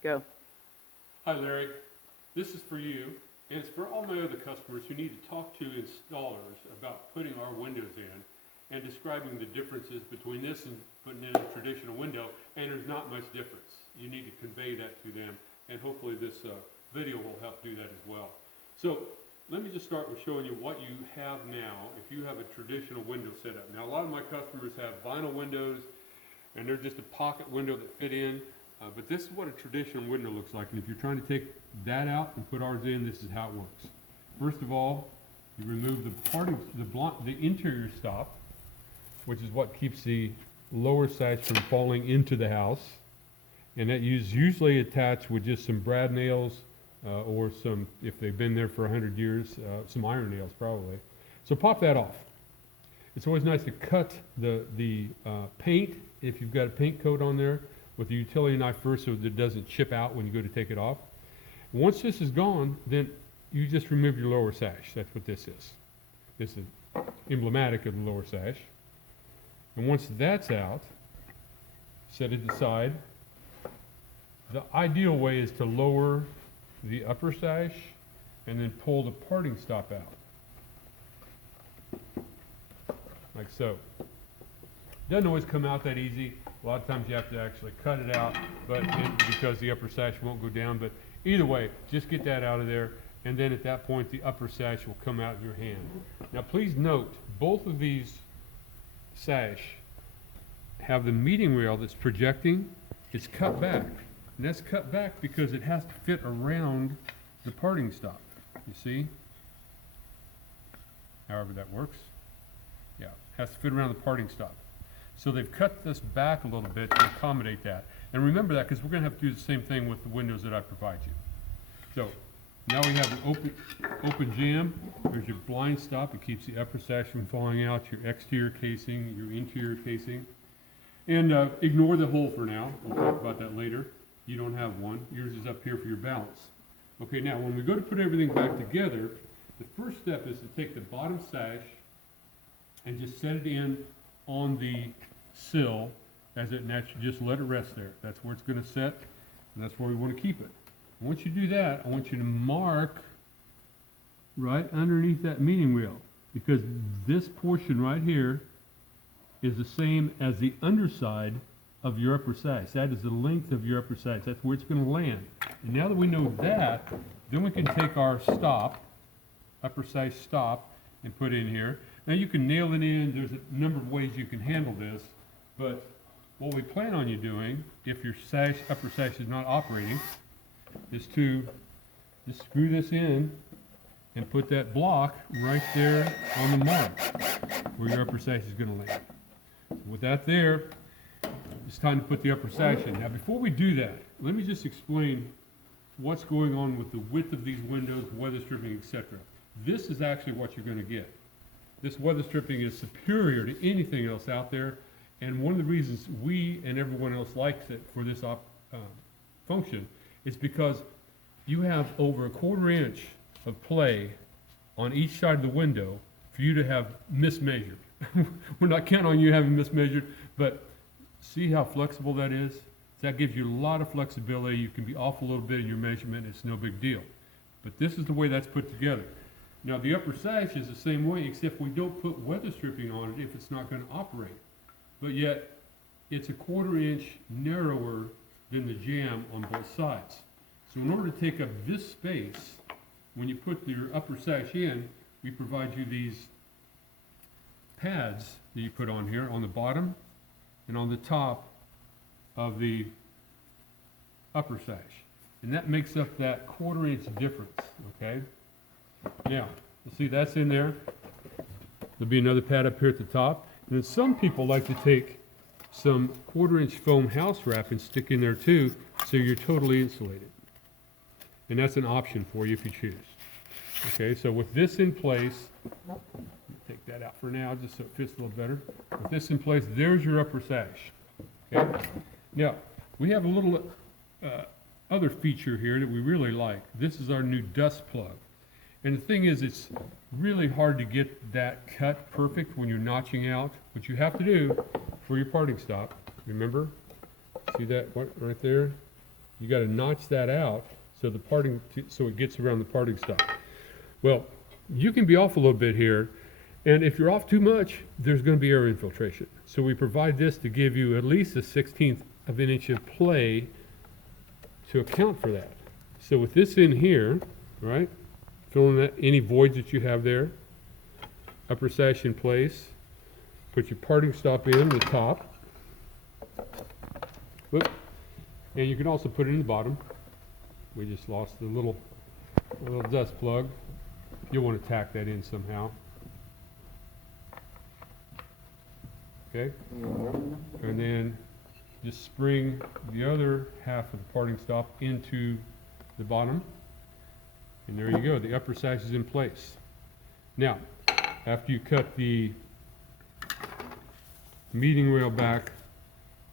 Go. Hi Larry, this is for you, and it's for all my other customers who need to talk to installers about putting our windows in and describing the differences between this and putting in a traditional window, and there's not much difference. You need to convey that to them, and hopefully this video will help do that as well. So let me just start with showing you what you have now if you have a traditional window setup. Now a lot of my customers have vinyl windows, and they're just a pocket window that fit in. But this is what a traditional window looks like, and if you're trying to take that out and put ours in, this is how it works. First of all, you remove the interior stop, which is what keeps the lower sash from falling into the house, and that is usually attached with just some brad nails or some, if they've been there for 100 years, some iron nails probably. So pop that off. It's always nice to cut the paint, if you've got a paint coat on there, with the utility knife first so that it doesn't chip out when you go to take it off. Once this is gone, then you just remove your lower sash. That's what this is. This is emblematic of the lower sash. And once that's out, set it aside. The ideal way is to lower the upper sash and then pull the parting stop out. Like so. Doesn't always come out that easy. A lot of times you have to actually cut it out, because the upper sash won't go down. But either way, just get that out of there, and then at that point the upper sash will come out in your hand. Now please note, both of these sash have the meeting rail that's projecting. It's cut back, and that's cut back because it has to fit around the parting stop. You see? However that works. Yeah, it has to fit around the parting stop. So they've cut this back a little bit to accommodate that. And remember that, because we're going to have to do the same thing with the windows that I provide you. So now we have an open jamb. There's your blind stop. It keeps the upper sash from falling out, your exterior casing, your interior casing. And ignore the hole for now. We'll talk about that later. You don't have one. Yours is up here for your balance. Okay, now when we go to put everything back together, the first step is to take the bottom sash and just set it in on the sill as it naturally, just let it rest there. That's where it's going to set, and that's where we want to keep it. Once you do that, I want you to mark right underneath that meeting wheel, because this portion right here is the same as the underside of your upper sash. That is the length of your upper sash. That's where it's going to land. And now that we know that, then we can take our stop, upper sash stop, and put in here. Now you can nail it in. There's a number of ways you can handle this, but what we plan on you doing, if your sash, upper sash is not operating, is to just screw this in and put that block right there on the mark where your upper sash is going to land. So with that there, it's time to put the upper sash in. Now before we do that, let me just explain what's going on with the width of these windows, weather stripping, etc. This is actually what you're going to get. This weather stripping is superior to anything else out there, and one of the reasons we and everyone else likes it for this function is because you have over 1/4 inch of play on each side of the window for you to have mismeasured. We're not counting on you having mismeasured, but see how flexible that is? That gives you a lot of flexibility. You can be off a little bit in your measurement. It's no big deal. But this is the way that's put together. Now the upper sash is the same way, except we don't put weather stripping on it if it's not going to operate. But yet, it's 1/4 inch narrower than the jamb on both sides. So in order to take up this space, when you put your upper sash in, we provide you these pads that you put on here on the bottom and on the top of the upper sash. And that makes up that 1/4 inch difference, okay? Now, you see that's in there. There'll be another pad up here at the top. And then some people like to take some 1/4 inch foam house wrap and stick in there too, so you're totally insulated. And that's an option for you if you choose. Okay, so with this in place, take that out for now just so it fits a little better. With this in place, there's your upper sash. Okay? Now, we have a little other feature here that we really like. This is our new dust plug. And the thing is, it's really hard to get that cut perfect when you're notching out. What you have to do for your parting stop, remember? See that right there? You got to notch that out so the parting, so it gets around the parting stop. Well, you can be off a little bit here, and if you're off too much, there's going to be air infiltration. So we provide this to give you at least a 1/16 of an inch of play to account for that. So with this in here, right, filling that any voids that you have there, upper sash in place, put your parting stop in the top. Whoop. And you can also put it in the bottom. We just lost the little dust plug. You'll want to tack that in somehow. Okay? And then just spring the other half of the parting stop into the bottom. And there you go, the upper sash is in place. Now, after you cut the meeting rail back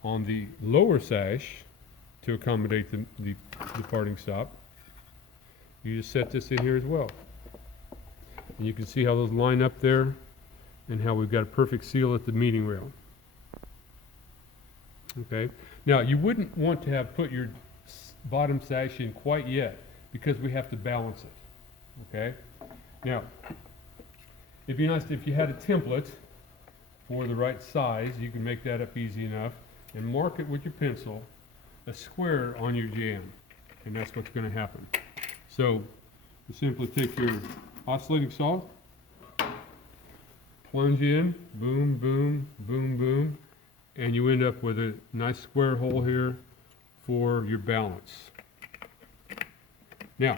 on the lower sash to accommodate the parting stop, you just set this in here as well. And you can see how those line up there and how we've got a perfect seal at the meeting rail. Okay, now you wouldn't want to have put your bottom sash in quite yet because we have to balance it. Okay, now it'd be nice if you had a template for the right size. You can make that up easy enough and mark it with your pencil a square on your jam, and that's what's going to happen. So you simply take your oscillating saw, plunge in, boom, boom, boom, boom, and you end up with a nice square hole here for your balance. Now,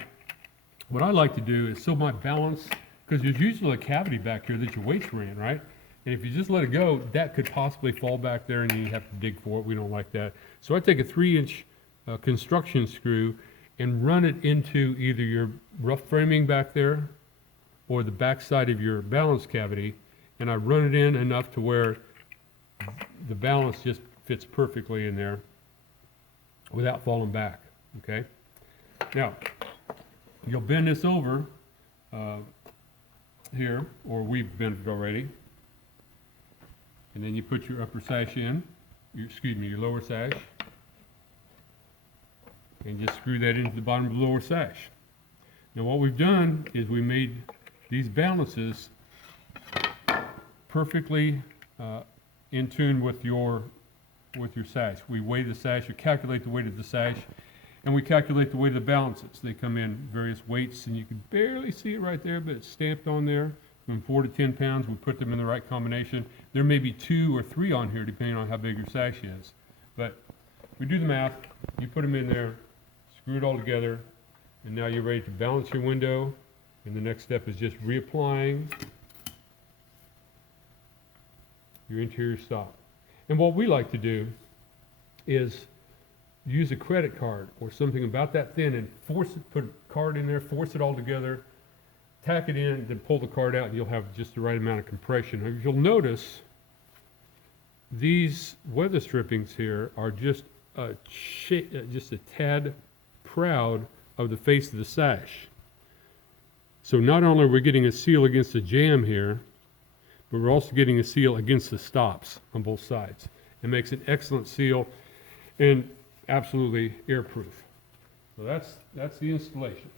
what I like to do is so my balance, because there's usually a cavity back here that your weights are in, right? And if you just let it go, that could possibly fall back there and you have to dig for it. We don't like that. So I take a 3-inch construction screw and run it into either your rough framing back there or the back side of your balance cavity, and I run it in enough to where the balance just fits perfectly in there without falling back, okay? Now, you'll bend this over here, or we've bent it already, and then you put your upper sash in, your lower sash, and just screw that into the bottom of the lower sash. Now what we've done is we made these balances perfectly in tune with your sash. We weigh the sash, we calculate the weight of the sash, and we calculate the weight of the balances. They come in various weights, and you can barely see it right there, but it's stamped on there. From 4 to 10 pounds, we put them in the right combination. There may be 2 or 3 on here, depending on how big your sash is. But we do the math, you put them in there, screw it all together, and now you're ready to balance your window. And the next step is just reapplying your interior stop. And what we like to do is use a credit card or something about that thin and force it, put a card in there, force it all together, tack it in, then pull the card out, and you'll have just the right amount of compression. If you'll notice, these weather strippings here are just a tad proud of the face of the sash. So not only are we getting a seal against the jam here, but we're also getting a seal against the stops on both sides. It makes an excellent seal and absolutely airproof. So that's the installation.